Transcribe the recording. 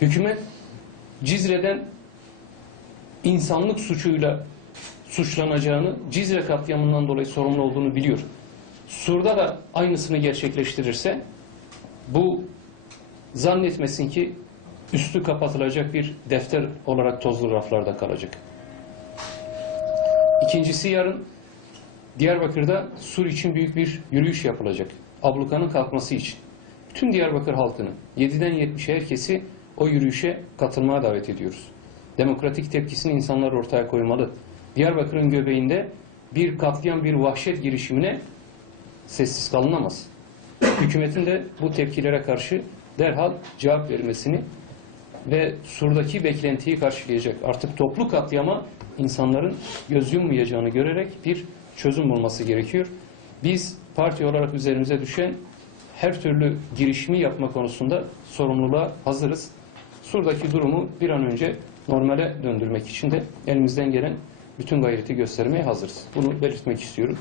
Hükümet Cizre'den insanlık suçuyla suçlanacağını, Cizre katliamından dolayı sorumlu olduğunu biliyor. Sur'da da aynısını gerçekleştirirse bu zannetmesin ki üstü kapatılacak bir defter olarak tozlu raflarda kalacak. İkincisi yarın Diyarbakır'da Sur için büyük bir yürüyüş yapılacak. Ablukanın kalkması için. Bütün Diyarbakır halkını 7'den 70'e herkesi o yürüyüşe katılmaya davet ediyoruz. Demokratik tepkisini insanlar ortaya koymalı. Diyarbakır'ın göbeğinde bir katliam, bir vahşet girişimine sessiz kalınamaz. Hükümetin de bu tepkilere karşı derhal cevap vermesini ve Sur'daki beklentiyi karşılayacak. Artık toplu katliama insanların göz yummayacağını görerek bir çözüm bulması gerekiyor. Biz parti olarak üzerimize düşen her türlü girişimi yapma konusunda sorumluluğa hazırız. Sur'daki durumu bir an önce normale döndürmek için de elimizden gelen bütün gayreti göstermeye hazırız. Bunu belirtmek istiyorum.